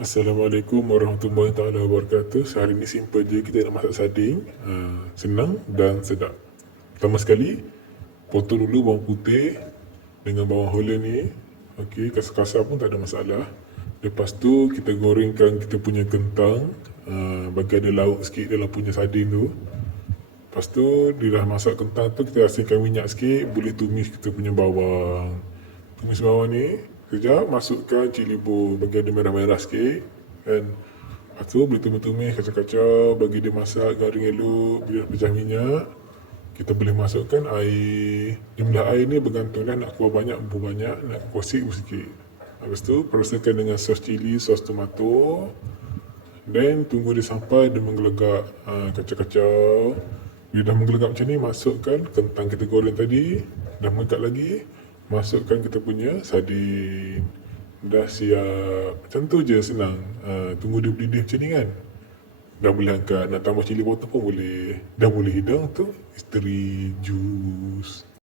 Assalamualaikum warahmatullahi taala wabarakatuh. Hari ni simple je, kita nak masak sarding. Senang dan sedap. Pertama sekali, potong dulu bawang putih dengan bawang holland ni. Okey, kasar-kasar pun tak ada masalah. Lepas tu kita gorengkan kita punya kentang, bagi ada lauk sikit dalam punya sarding tu. Lepas tu dia dah masak kentang tu, kita asinkan minyak sikit, boleh tumis kita punya bawang. Tumis bawang ni sekejap, masukkan cili bawang bagi ada merah-merah sikit kan. Lepas tu boleh tumis-tumis, kacau-kacau bagi dia masak garing elok. Bila dah pecah minyak, kita boleh masukkan air. Jumlah air ni bergantung dah, nak kuah banyak pun banyak, nak kuah sikit pun sikit. Lepas tu perosakan dengan sos cili, sos tomato, dan tunggu dia sampai dia menggelegak. Kacau-kacau. Bila dah menggelegak macam ni, masukkan kentang kita goreng tadi. Dah menggelegak lagi, masukkan kita punya sardin. Dah siap. Macam tu je, senang. Tunggu dia mendidih macam ni kan. Dah boleh angkat. Nak tambah cili powder pun boleh. Dah boleh hidang tu isteri jus.